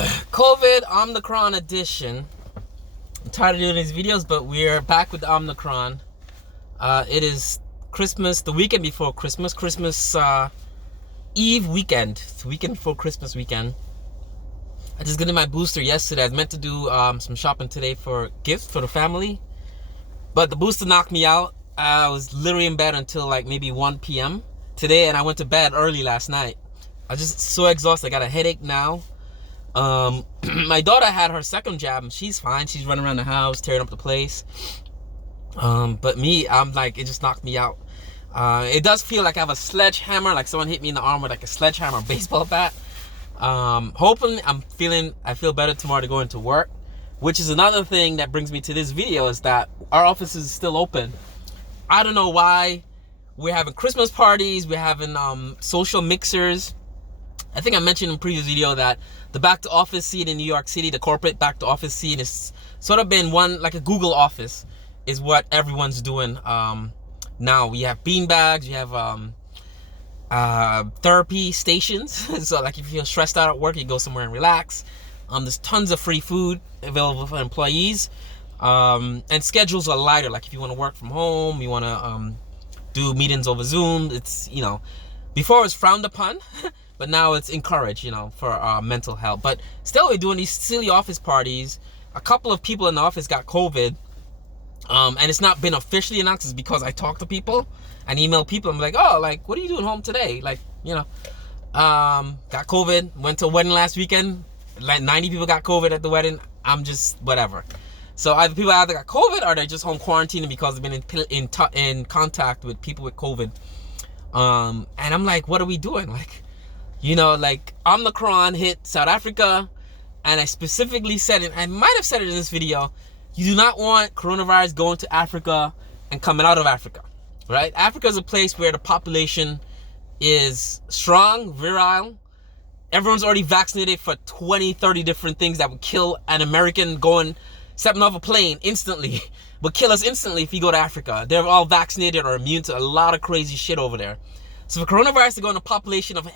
COVID Omicron edition. I'm tired of doing these videos, but we're back with the Omicron. It is Christmas, the weekend before Christmas, Christmas Eve weekend, the weekend before Christmas weekend. I just got my booster yesterday. I was meant to do some shopping today for gifts for the family, but the booster knocked me out. I was literally in bed until like maybe 1 p.m. today, and I went to bed early last night. I was just so exhausted. I got a headache now. My daughter had her second jab and she's fine. She's running around the house, tearing up the place. But me, I'm like, it just knocked me out. It does feel like I have a sledgehammer, like someone hit me in the arm with like a sledgehammer baseball bat. Hoping I feel better tomorrow to go into work, which is another thing that brings me to this video, is that our office is still open. I don't know why. We're having Christmas parties, we're having social mixers. I think I mentioned in a previous video that the back to office scene in New York City, the corporate back to office scene, is sort of been one, like a Google office is what everyone's doing now. We have beanbags, you have therapy stations. So like if you feel stressed out at work, you go somewhere and relax. There's tons of free food available for employees. And schedules are lighter. Like if you want to work from home, you want to do meetings over Zoom, it's, before it was frowned upon. But now it's encouraged, for mental health. But still, we're doing these silly office parties. A couple of people in the office got COVID. And it's not been officially announced. It's because I talk to people and email people. I'm like, oh, like, what are you doing home today? Like, got COVID. Went to a wedding last weekend. Like 90 people got COVID at the wedding. I'm just whatever. So either people either got COVID or they're just home quarantining because they've been in contact with people with COVID. And I'm like, what are we doing? Like, like Omicron hit South Africa, and I specifically said it, I might have said it in this video, you do not want coronavirus going to Africa and coming out of Africa, right? Africa is a place where the population is strong, virile. Everyone's already vaccinated for 20, 30 different things that would kill an American stepping off a plane instantly, would kill us instantly if you go to Africa. They're all vaccinated or immune to a lot of crazy shit over there. So for coronavirus to go in a population of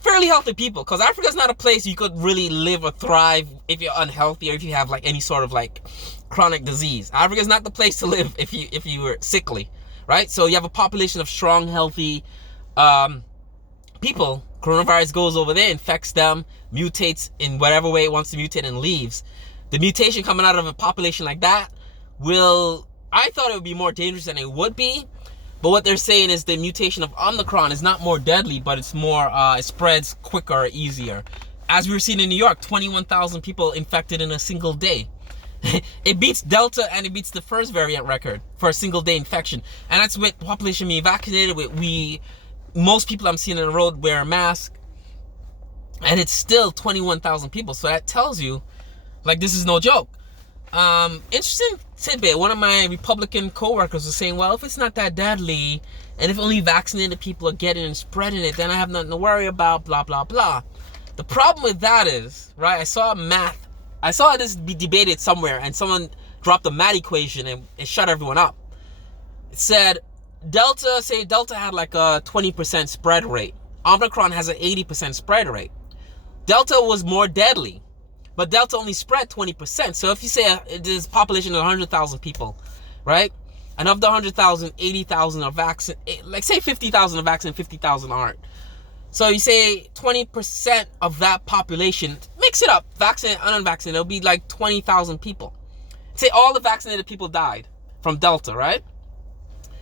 fairly healthy people, because Africa's not a place you could really live or thrive if you're unhealthy or if you have like any sort of like chronic disease. Africa's not the place to live if you were sickly, right? So you have a population of strong, healthy people. Coronavirus goes over there, infects them, mutates in whatever way it wants to mutate, and leaves. The mutation coming out of a population like that I thought it would be more dangerous than it would be. But what they're saying is the mutation of Omicron is not more deadly, but it's more, it spreads quicker, easier. As we were seeing in New York, 21,000 people infected in a single day. It beats Delta and it beats the first variant record for a single day infection. And that's with the population being vaccinated. Most people I'm seeing on the road wear a mask. And it's still 21,000 people. So that tells you, like, this is no joke. Interesting tidbit. One of my Republican co-workers was saying, well, if it's not that deadly and if only vaccinated people are getting and spreading it, then I have nothing to worry about, blah, blah, blah. The problem with that is, right, I saw this be debated somewhere and someone dropped a math equation and it shut everyone up. It said Delta had like a 20% spread rate. Omicron has an 80% spread rate. Delta was more deadly, but Delta only spread 20%. So if you say there's a population of 100,000 people, right? And of the 100,000, 80,000 are vaccinated. Like say 50,000 are vaccinated, 50,000 aren't. So you say 20% of that population, mix it up, vaccinated and unvaccinated, it'll be like 20,000 people. Say all the vaccinated people died from Delta, right?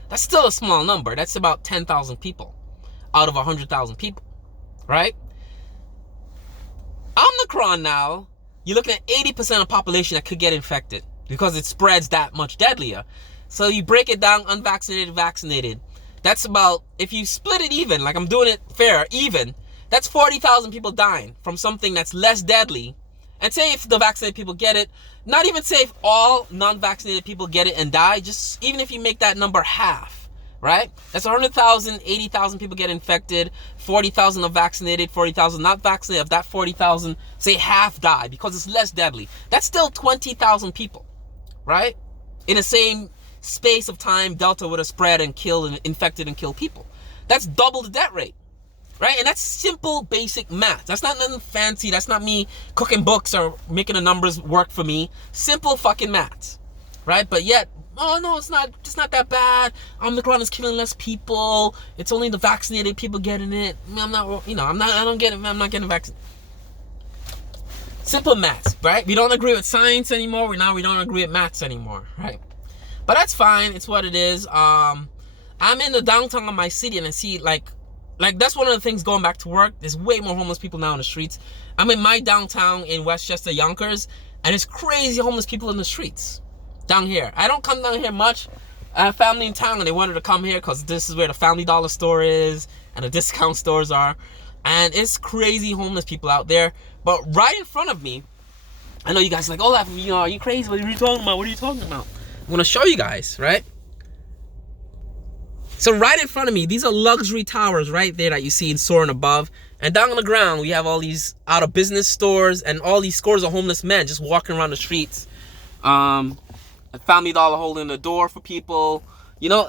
That's still a small number. That's about 10,000 people out of 100,000 people, right? Omicron now, you're looking at 80% of the population that could get infected because it spreads that much deadlier. So you break it down, unvaccinated, vaccinated. That's about, if you split it even, like I'm doing it fair, even, that's 40,000 people dying from something that's less deadly. And say if the vaccinated people get it, not even say if all non-vaccinated people get it and die, just even if you make that number half, right? That's 100,000, 80,000 people get infected, 40,000 are vaccinated, 40,000 not vaccinated. Of that 40,000, say half die because it's less deadly. That's still 20,000 people, right? In the same space of time, Delta would have spread and killed and infected and killed people. That's double the death rate. right? And that's simple, basic math. That's not nothing fancy. That's not me cooking books or making the numbers work for me. Simple fucking math, right? But yet, oh no, it's not that bad. Omicron is killing less people. It's only the vaccinated people getting it. I'm not getting vaccinated. Simple maths, right? We don't agree with science anymore. We don't agree with maths anymore, right? But that's fine. It's what it is. I'm in the downtown of my city, and I see like that's one of the things going back to work. There's way more homeless people now in the streets. I'm in my downtown in Westchester, Yonkers, and it's crazy homeless people in the streets down here. I don't come down here much. I have family in town, and they wanted to come here because this is where the Family Dollar store is and the discount stores are. And it's crazy homeless people out there. But right in front of me, I know you guys are like, Olaf, are you crazy? What are you talking about? What are you talking about? I'm going to show you guys, right? So right in front of me, these are luxury towers right there that you see in soaring above. And down on the ground, we have all these out of business stores and all these scores of homeless men just walking around the streets. A Family Dollar holding the door for people.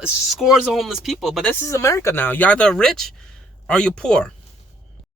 Scores of homeless people. But this is America now. You're either rich or you're poor.